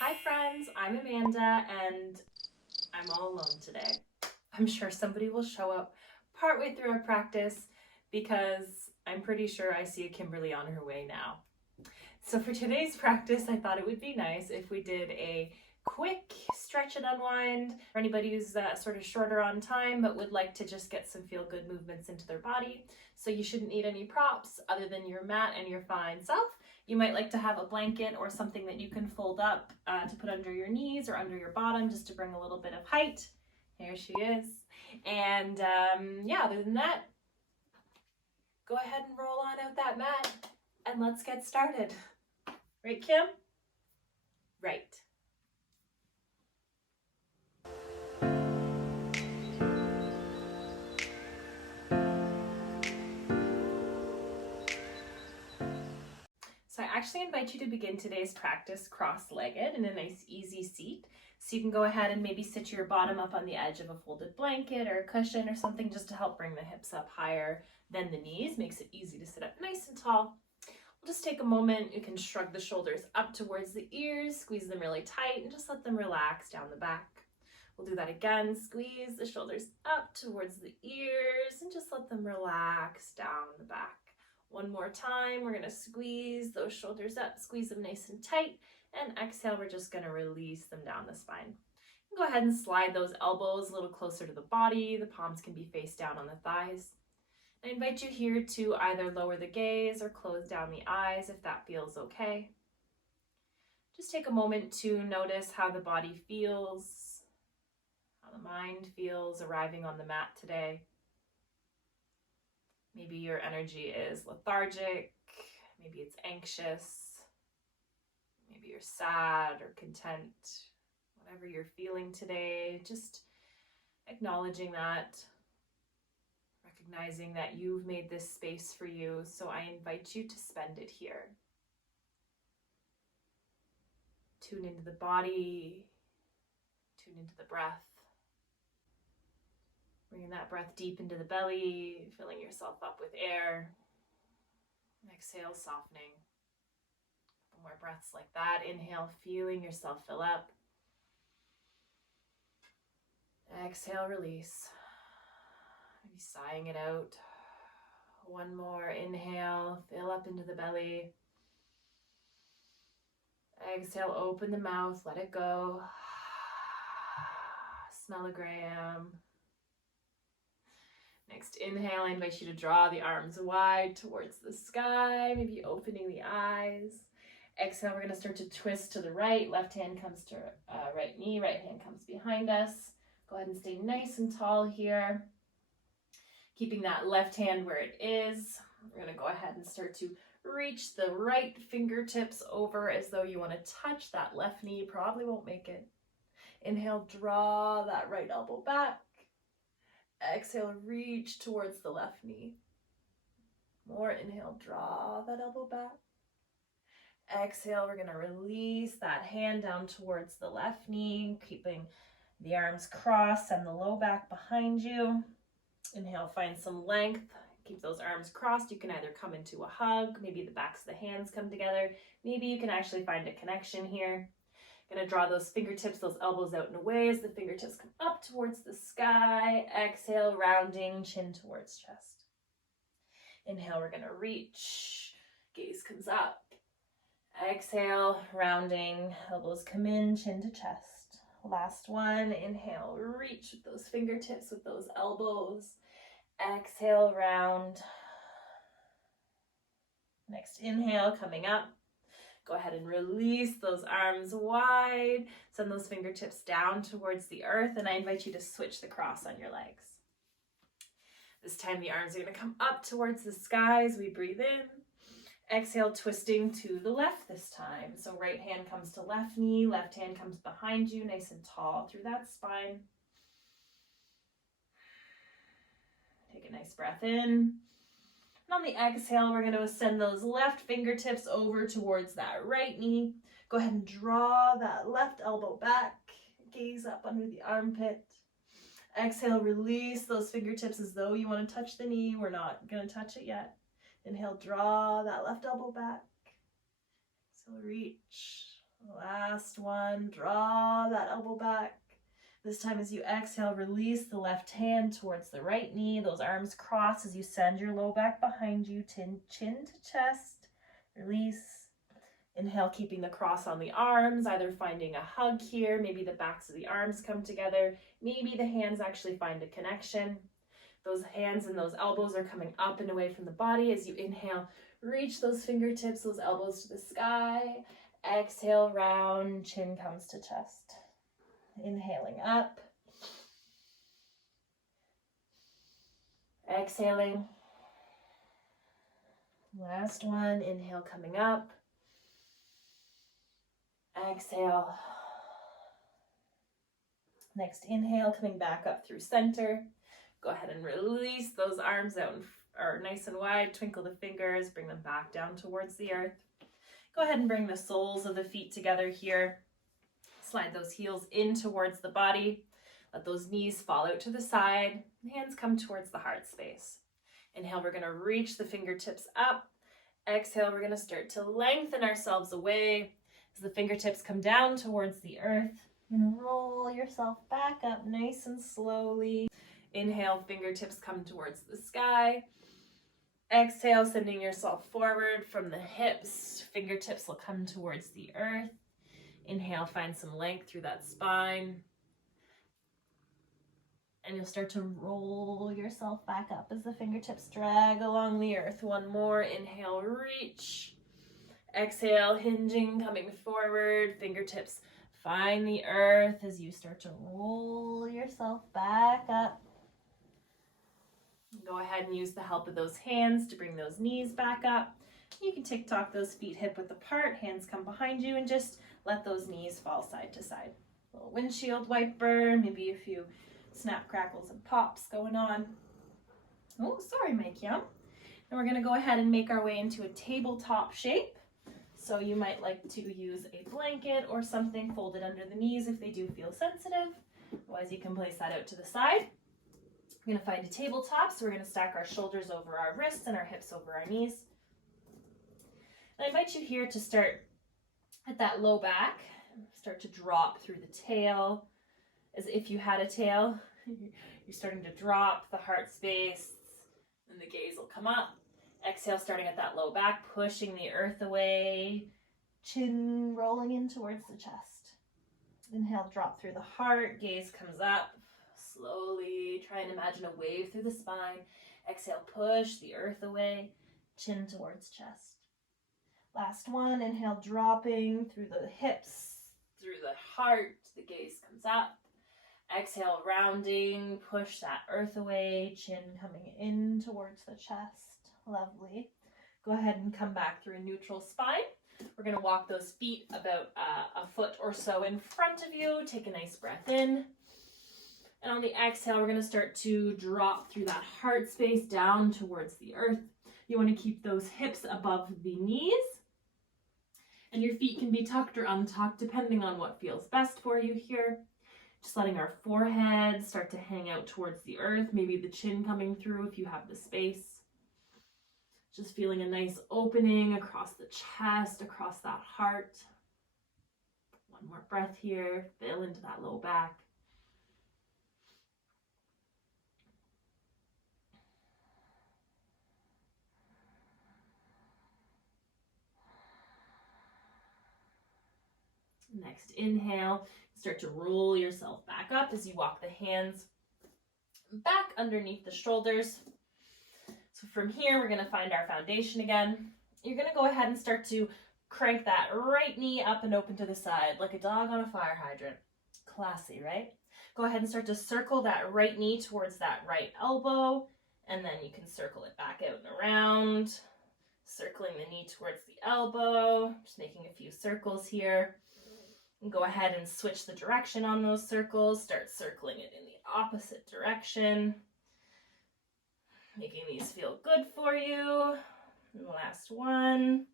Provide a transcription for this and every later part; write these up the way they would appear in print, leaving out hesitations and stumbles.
Hi friends, I'm Amanda and I'm all alone today. I'm sure somebody will show up partway through our practice because I'm pretty sure I see a Kimberly on her way now. So for today's practice, I thought it would be nice if we did a quick stretch and unwind for anybody who's sort of shorter on time but would like to just get some feel-good movements into their body. So you shouldn't need any props other than your mat and your fine self. You might like to have a blanket or something that you can fold up to put under your knees or under your bottom just to bring a little bit of height. Here she is. And yeah, other than that, go ahead and roll on out that mat and let's get started. Right, Kim? Right. So I actually invite you to begin today's practice cross-legged in a nice easy seat. So you can go ahead and maybe sit your bottom up on the edge of a folded blanket or a cushion or something just to help bring the hips up higher than the knees. Makes it easy to sit up nice and tall. We'll just take a moment. You can shrug the shoulders up towards the ears, squeeze them really tight, and just let them relax down the back. We'll do that again. Squeeze the shoulders up towards the ears and just let them relax down the back. One more time, we're gonna squeeze those shoulders up, squeeze them nice and tight, and exhale, we're just gonna release them down the spine. Go ahead and slide those elbows a little closer to the body. The palms can be face down on the thighs. I invite you here to either lower the gaze or close down the eyes if that feels okay. Just take a moment to notice how the body feels, how the mind feels arriving on the mat today. Maybe your energy is lethargic, maybe it's anxious, maybe you're sad or content, whatever you're feeling today, just acknowledging that, recognizing that you've made this space for you, so I invite you to spend it here. Tune into the body, tune into the breath. Bringing that breath deep into the belly, filling yourself up with air. And exhale, softening. A couple more breaths like that. Inhale, feeling yourself fill up. Exhale, release. Maybe sighing it out. One more inhale, fill up into the belly. Exhale, open the mouth, let it go. Smellogram. Next inhale, I invite you to draw the arms wide towards the sky, maybe opening the eyes. Exhale, we're gonna start to twist to the right. Left hand comes to right knee, right hand comes behind us. Go ahead and stay nice and tall here. Keeping that left hand where it is. We're gonna go ahead and start to reach the right fingertips over as though you wanna touch that left knee. Probably won't make it. Inhale, draw that right elbow back. Exhale, reach towards the left knee. More inhale, draw that elbow back. Exhale, we're gonna release that hand down towards the left knee, keeping the arms crossed and the low back behind you. Inhale, find some length. Keep those arms crossed. You can either come into a hug, maybe the backs of the hands come together. Maybe you can actually find a connection here. Gonna draw those fingertips, those elbows out and away as the fingertips come up towards the sky. Exhale, rounding, chin towards chest. Inhale, we're gonna reach, gaze comes up. Exhale, rounding, elbows come in, chin to chest. Last one, inhale, reach with those fingertips, with those elbows. Exhale, round. Next inhale, coming up. Go ahead and release those arms wide. Send those fingertips down towards the earth, and I invite you to switch the cross on your legs. This time the arms are going to come up towards the sky as we breathe in. Exhale, twisting to the left this time. So right hand comes to left knee, left hand comes behind you, nice and tall through that spine. Take a nice breath in. And on the exhale, we're going to send those left fingertips over towards that right knee. Go ahead and draw that left elbow back. Gaze up under the armpit. Exhale, release those fingertips as though you want to touch the knee. We're not going to touch it yet. Inhale, draw that left elbow back. So reach, Last one, draw that elbow back. This time as you exhale, release the left hand towards the right knee. Those arms cross as you send your low back behind you, chin to chest. Release. Inhale, keeping the cross on the arms, either finding a hug here, maybe the backs of the arms come together, maybe the hands actually find a connection. Those hands and those elbows are coming up and away from the body. As you inhale, reach those fingertips, those elbows to the sky. Exhale, round, chin comes to chest. Inhaling up. Exhaling. Last one, inhale coming up. Exhale. Next inhale, coming back up through center. Go ahead and release those arms out or nice and wide. Twinkle the fingers, bring them back down towards the earth. Go ahead and bring the soles of the feet together here. Slide those heels in towards the body. Let those knees fall out to the side. Hands come towards the heart space. Inhale, we're going to reach the fingertips up. Exhale, we're going to start to lengthen ourselves away. As the fingertips come down towards the earth, and roll yourself back up nice and slowly. Inhale, fingertips come towards the sky. Exhale, sending yourself forward from the hips. Fingertips will come towards the earth. Inhale, find some length through that spine. And you'll start to roll yourself back up as the fingertips drag along the earth. One more. Inhale, reach. Exhale, hinging, coming forward. Fingertips find the earth as you start to roll yourself back up. Go ahead and use the help of those hands to bring those knees back up. You can tick-tock those feet hip width apart. Hands come behind you and just let those knees fall side to side. A little windshield wiper, maybe a few snap, crackles, and pops going on. Oh, sorry, Mike Yum. And we're going to go ahead and make our way into a tabletop shape. So you might like to use a blanket or something folded under the knees if they do feel sensitive. Otherwise, you can place that out to the side. We're going to find a tabletop, so we're going to stack our shoulders over our wrists and our hips over our knees. And I invite you here to start at that low back. Start to drop through the tail, as if you had a tail. You're starting to drop the heart space, and the gaze will come up. Exhale, starting at that low back, pushing the earth away, chin rolling in towards the chest. Inhale, drop through the heart, gaze comes up. Slowly, try and imagine a wave through the spine. Exhale, push the earth away, chin towards chest. Last one, inhale, dropping through the hips, through the heart, the gaze comes up. Exhale, rounding, push that earth away, chin coming in towards the chest. Lovely. Go ahead and come back through a neutral spine. We're going to walk those feet about a foot or so in front of you. Take a nice breath in. And on the exhale, we're going to start to drop through that heart space down towards the earth. You want to keep those hips above the knees. And your feet can be tucked or untucked depending on what feels best for you here. Just letting our forehead start to hang out towards the earth. Maybe the chin coming through if you have the space. Just feeling a nice opening across the chest, across that heart. One more breath here. Fill into that low back. Next inhale, start to roll yourself back up as you walk the hands back underneath the shoulders. So from here, we're going to find our foundation again. You're going to go ahead and start to crank that right knee up and open to the side like a dog on a fire hydrant. Classy, right? Go ahead and start to circle that right knee towards that right elbow, and then you can circle it back out and around, circling the knee towards the elbow, just making a few circles here. And go ahead and switch the direction on those circles. Start circling it in the opposite direction. Making these feel good for you. And the last one.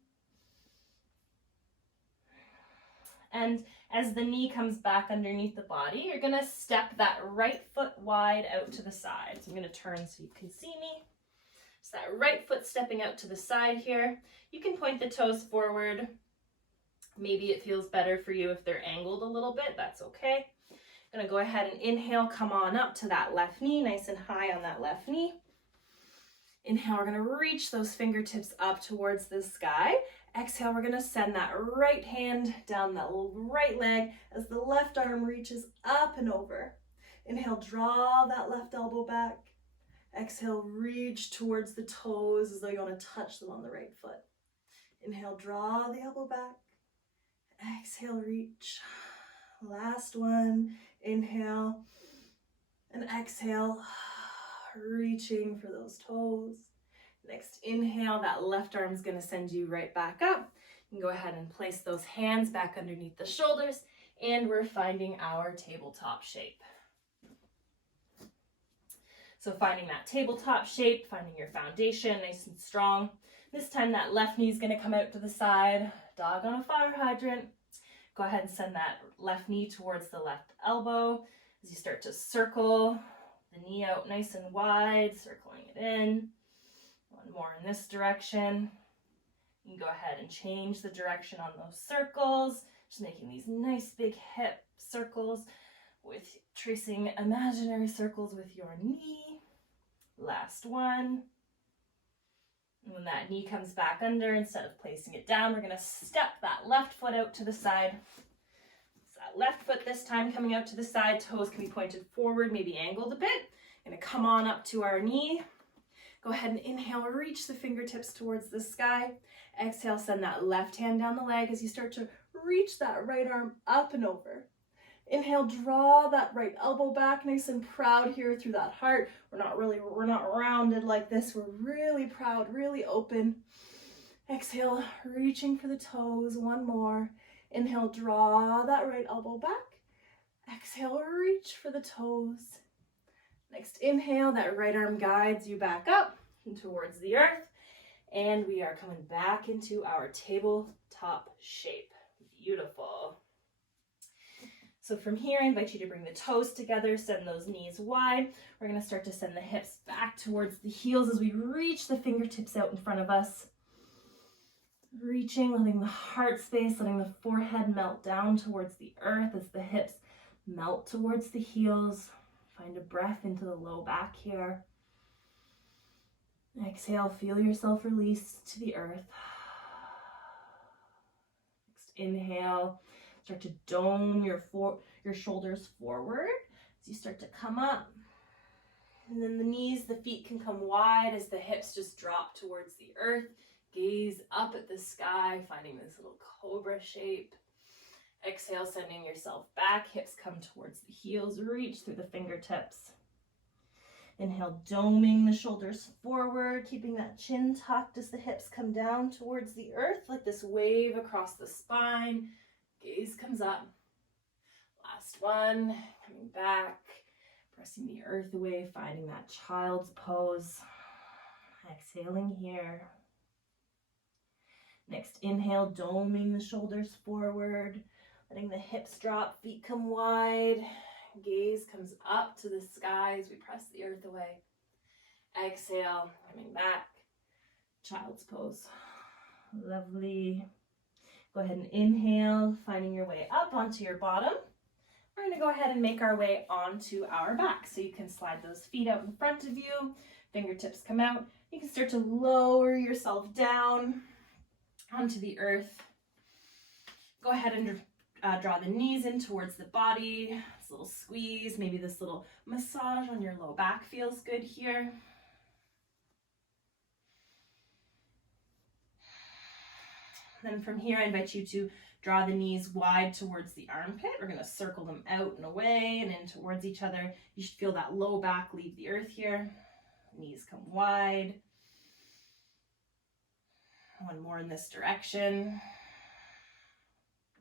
And as the knee comes back underneath the body, you're going to step that right foot wide out to the side. So I'm going to turn so you can see me. So that right foot stepping out to the side here. You can point the toes forward. Maybe it feels better for you if they're angled a little bit, that's okay. Gonna go ahead and inhale, come on up to that left knee, nice and high on that left knee. Inhale, we're gonna reach those fingertips up towards the sky. Exhale, we're gonna send that right hand down that right leg as the left arm reaches up and over. Inhale, draw that left elbow back. Exhale, reach towards the toes as though you want to touch them on the right foot. Inhale, draw the elbow back. Exhale, reach. Last one. Inhale and exhale, reaching for those toes. Next inhale, that left arm is going to send you right back up. You can go ahead and place those hands back underneath the shoulders, and we're finding our tabletop shape. So finding that tabletop shape, finding your foundation nice and strong. This time that left knee is going to come out to the side, dog on a fire hydrant. Go ahead and send that left knee towards the left elbow as you start to circle the knee out nice and wide, circling it in. One more in this direction. You can go ahead and change the direction on those circles, just making these nice big hip circles with tracing imaginary circles with your knee. Last one. And when that knee comes back under, instead of placing it down, we're going to step that left foot out to the side. So that left foot this time coming out to the side, toes can be pointed forward, maybe angled a bit. Going to come on up to our knee. Go ahead and inhale, reach the fingertips towards the sky. Exhale, send that left hand down the leg as you start to reach that right arm up and over. Inhale, draw that right elbow back, nice and proud here through that heart. We're not rounded like this. We're really proud, really open. Exhale, reaching for the toes. One more. Inhale, draw that right elbow back. Exhale, reach for the toes. Next inhale, that right arm guides you back up and towards the earth. And we are coming back into our tabletop shape. Beautiful. So from here, I invite you to bring the toes together, send those knees wide. We're going to start to send the hips back towards the heels as we reach the fingertips out in front of us. Reaching, letting the heart space, letting the forehead melt down towards the earth as the hips melt towards the heels. Find a breath into the low back here. Exhale, feel yourself release to the earth. Next inhale. Start to dome your shoulders forward as you start to come up. And then the knees, the feet can come wide as the hips just drop towards the earth. Gaze up at the sky, finding this little cobra shape. Exhale, sending yourself back. Hips come towards the heels. Reach through the fingertips. Inhale, doming the shoulders forward, keeping that chin tucked as the hips come down towards the earth, like this wave across the spine. Gaze comes up. Last one, coming back, pressing the earth away, finding that child's pose. Exhaling here. Next inhale, doming the shoulders forward, letting the hips drop, feet come wide. Gaze comes up to the sky as we press the earth away. Exhale, coming back, child's pose. Lovely. Go ahead and inhale, finding your way up onto your bottom. We're going to go ahead and make our way onto our back. So you can slide those feet out in front of you, fingertips come out. You can start to lower yourself down onto the earth. Go ahead and draw the knees in towards the body. This little squeeze, maybe this little massage on your low back feels good here. Then from here, I invite you to draw the knees wide towards the armpit. We're going to circle them out and away and in towards each other. You should feel that low back leave the earth here. Knees come wide. One more in this direction.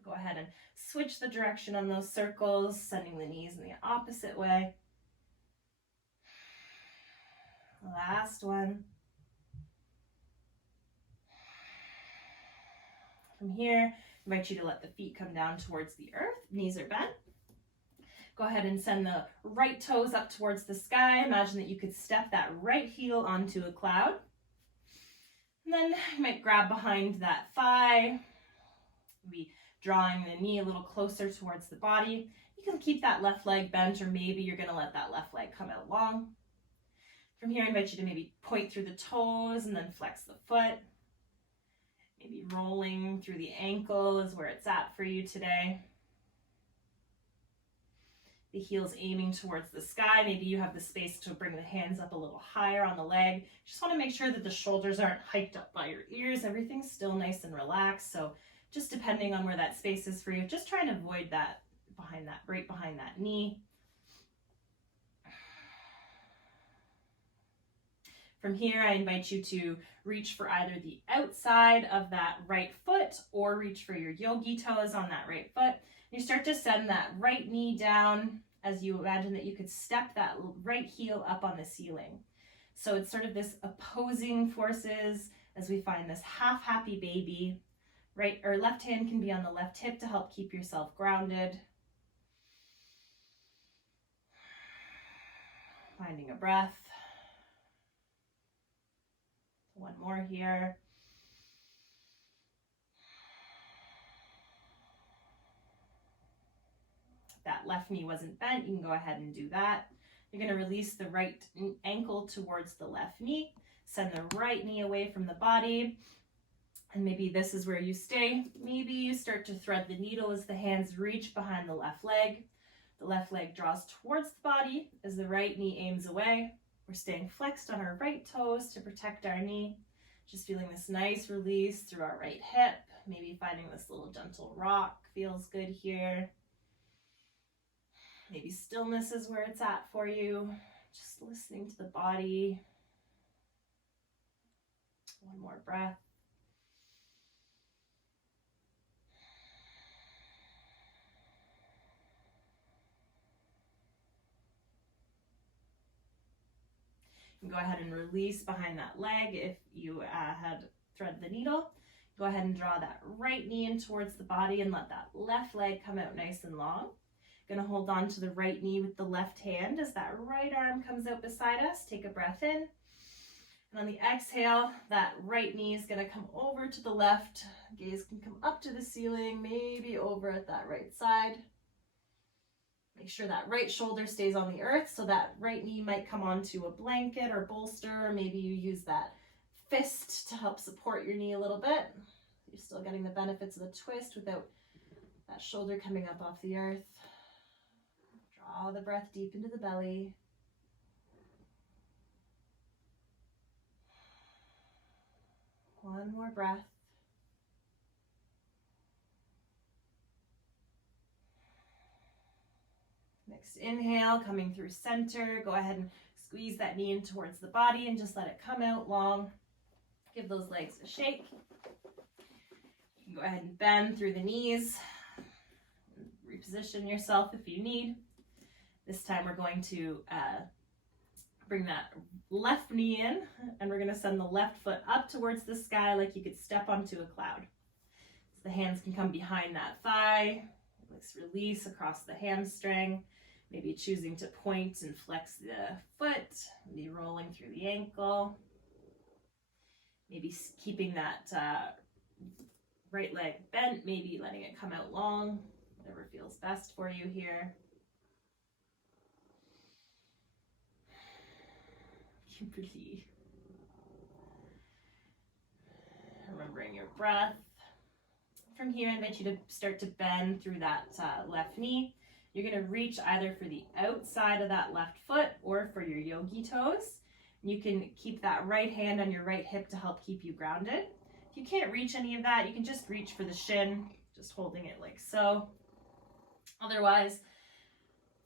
Go ahead and switch the direction on those circles, sending the knees in the opposite way. Last one. From here, I invite you to let the feet come down towards the earth. Knees are bent. Go ahead and send the right toes up towards the sky. Imagine that you could step that right heel onto a cloud. And then you might grab behind that thigh. Maybe drawing the knee a little closer towards the body. You can keep that left leg bent, or maybe you're going to let that left leg come out long. From here, I invite you to maybe point through the toes and then flex the foot. Maybe rolling through the ankle is where it's at for you today. The heels aiming towards the sky. Maybe you have the space to bring the hands up a little higher on the leg. Just want to make sure that the shoulders aren't hiked up by your ears. Everything's still nice and relaxed. So just depending on where that space is for you, just try and avoid that right behind that knee. From here, I invite you to reach for either the outside of that right foot or reach for your yogi toes on that right foot. You start to send that right knee down as you imagine that you could step that right heel up on the ceiling. So it's sort of this opposing forces as we find this half happy baby. Right or left hand can be on the left hip to help keep yourself grounded. Finding a breath. One more here. If that left knee wasn't bent, you can go ahead and do that. You're going to release the right ankle towards the left knee. Send the right knee away from the body. And maybe this is where you stay. Maybe you start to thread the needle as the hands reach behind the left leg. The left leg draws towards the body as the right knee aims away. We're staying flexed on our right toes to protect our knee. Just feeling this nice release through our right hip. Maybe finding this little gentle rock feels good here. Maybe stillness is where it's at for you. Just listening to the body. One more breath. You can go ahead and release behind that leg if you had thread the needle. Go ahead and draw that right knee in towards the body and let that left leg come out nice and long. Gonna hold on to the right knee with the left hand as that right arm comes out beside us. Take a breath in. And on the exhale, that right knee is gonna come over to the left. Gaze can come up to the ceiling, maybe over at that right side. Make sure that right shoulder stays on the earth, so that right knee might come onto a blanket or bolster, or maybe you use that fist to help support your knee a little bit. You're still getting the benefits of the twist without that shoulder coming up off the earth. Draw the breath deep into the belly. One more breath. Next inhale, coming through center. Go ahead and squeeze that knee in towards the body and just let it come out long. Give those legs a shake. You can go ahead and bend through the knees. Reposition yourself if you need. This time we're going to bring that left knee in, and we're going to send the left foot up towards the sky like you could step onto a cloud. So the hands can come behind that thigh. Let's release across the hamstring. Maybe choosing to point and flex the foot. Maybe rolling through the ankle. Maybe keeping that right leg bent. Maybe letting it come out long. Whatever feels best for you here. Kimberly. Remembering your breath. From here, I invite you to start to bend through that left knee. You're going to reach either for the outside of that left foot or for your yogi toes. You can keep that right hand on your right hip to help keep you grounded. If you can't reach any of that, you can just reach for the shin, just holding it like so. Otherwise,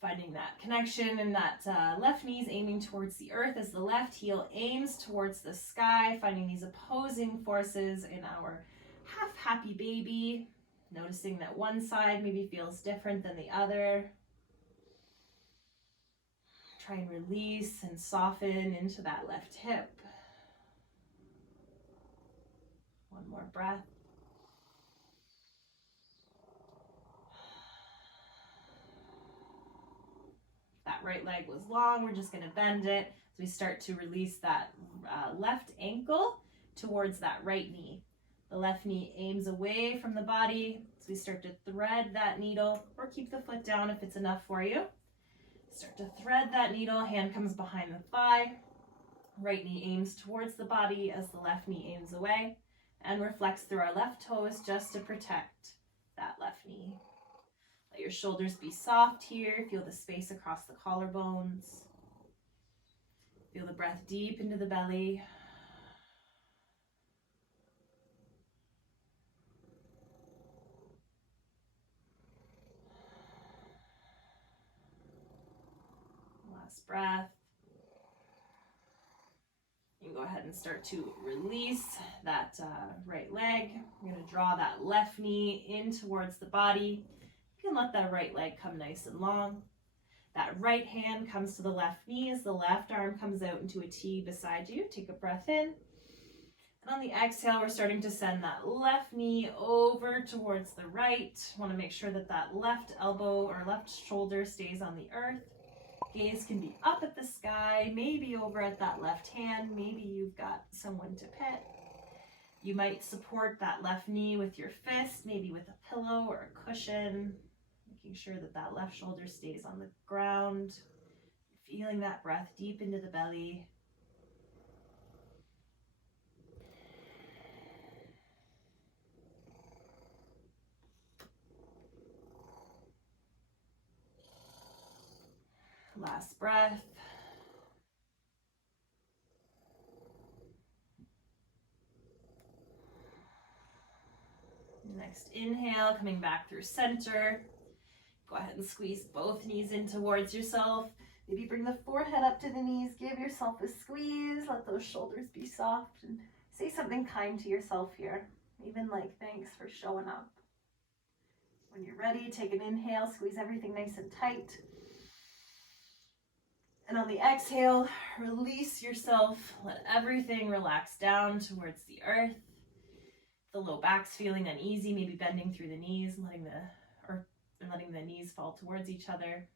finding that connection and that left knee's aiming towards the earth as the left heel aims towards the sky, finding these opposing forces in our half happy baby. Noticing that one side maybe feels different than the other. Try and release and soften into that left hip. One more breath. If that right leg was long, we're just going to bend it as we start to release that left ankle towards that right knee. The left knee aims away from the body. So we start to thread that needle, or keep the foot down if it's enough for you. Start to thread that needle, hand comes behind the thigh. Right knee aims towards the body as the left knee aims away. And we're flexed through our left toes just to protect that left knee. Let your shoulders be soft here. Feel the space across the collarbones. Feel the breath deep into the belly. Last breath. You can go ahead and start to release that right leg. You're going to draw that left knee in towards the body. You can let that right leg come nice and long. That right hand comes to the left knee as the left arm comes out into a T beside you. Take a breath in. And on the exhale, we're starting to send that left knee over towards the right. Want to make sure that that left elbow or left shoulder stays on the earth. Gaze can be up at the sky, maybe over at that left hand. Maybe you've got someone to pet. You might support that left knee with your fist, maybe with a pillow or a cushion, making sure that that left shoulder stays on the ground. Feeling that breath deep into the belly. Last breath. Next inhale, coming back through center. Go ahead and squeeze both knees in towards yourself. Maybe bring the forehead up to the knees. Give yourself a squeeze. Let those shoulders be soft. And say something kind to yourself here. Even like, thanks for showing up. When you're ready, take an inhale. Squeeze everything nice and tight. And on the exhale, release yourself. Let everything relax down towards the earth. The low back's feeling uneasy, maybe bending through the knees and letting the knees fall towards each other.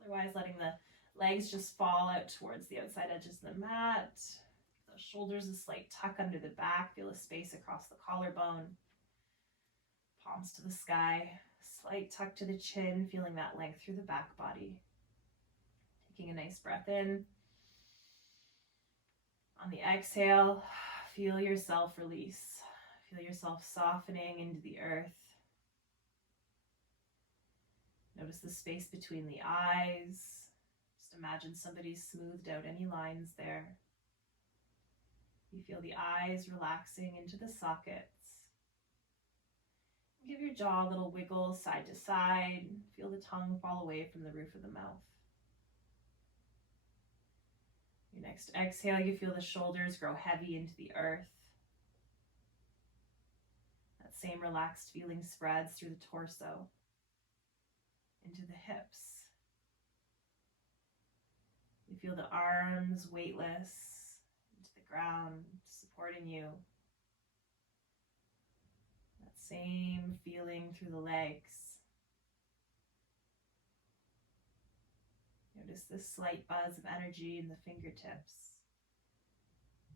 Otherwise, letting the legs just fall out towards the outside edges of the mat. The shoulders a slight tuck under the back. Feel a space across the collarbone. Palms to the sky. Slight tuck to the chin, feeling that length through the back body. Taking a nice breath in. On the exhale, feel yourself release. Feel yourself softening into the earth. Notice the space between the eyes. Just imagine somebody's smoothed out any lines there. You feel the eyes relaxing into the sockets. Give your jaw a little wiggle side to side. Feel the tongue fall away from the roof of the mouth. Your next exhale, you feel the shoulders grow heavy into the earth. That same relaxed feeling spreads through the torso, into the hips. You feel the arms weightless into the ground, supporting you. That same feeling through the legs. Notice this slight buzz of energy in the fingertips,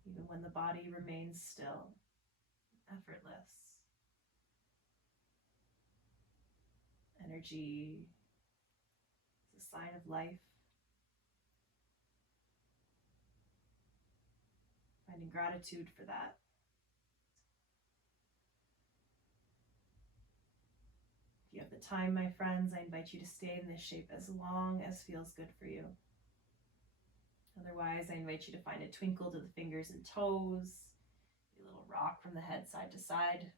even when the body remains still, effortless. Energy is a sign of life. Finding gratitude for that. If you have the time, my friends, I invite you to stay in this shape as long as feels good for you. Otherwise, I invite you to find a twinkle to the fingers and toes, a little rock from the head side to side.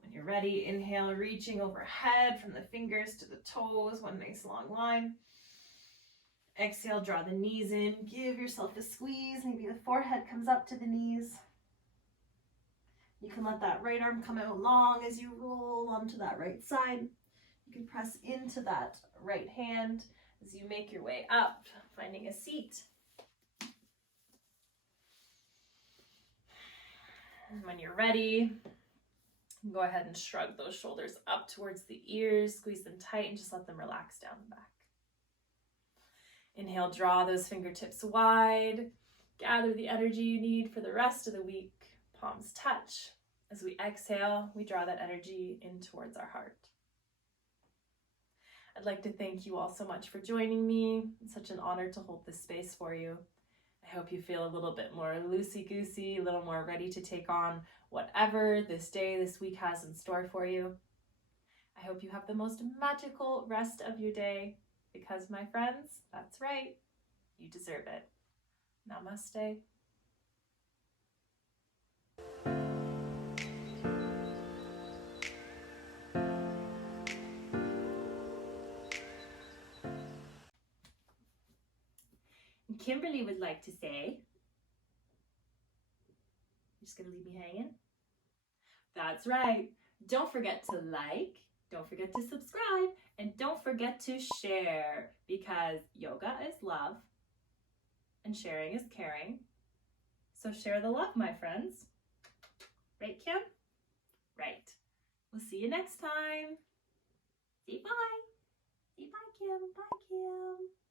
When you're ready, inhale, reaching overhead from the fingers to the toes, one nice long line. Exhale, draw the knees in, give yourself a squeeze. Maybe the forehead comes up to the knees. You can let that right arm come out long as you roll onto that right side. You can press into that right hand as you make your way up, finding a seat. And when you're ready, go ahead and shrug those shoulders up towards the ears, squeeze them tight, and just let them relax down the back. Inhale, draw those fingertips wide. Gather the energy you need for the rest of the week. Palms touch. As we exhale, we draw that energy in towards our heart. I'd like to thank you all so much for joining me. It's such an honor to hold this space for you. I hope you feel a little bit more loosey-goosey, a little more ready to take on whatever this day, this week has in store for you. I hope you have the most magical rest of your day because, my friends, that's right, you deserve it. Namaste. Kimberly would like to say, you're just going to leave me hanging? That's right. Don't forget to like, don't forget to subscribe, and don't forget to share, because yoga is love and sharing is caring. So share the love, my friends. Right, Kim? Right. We'll see you next time. Say bye. Say bye, Kim. Bye, Kim.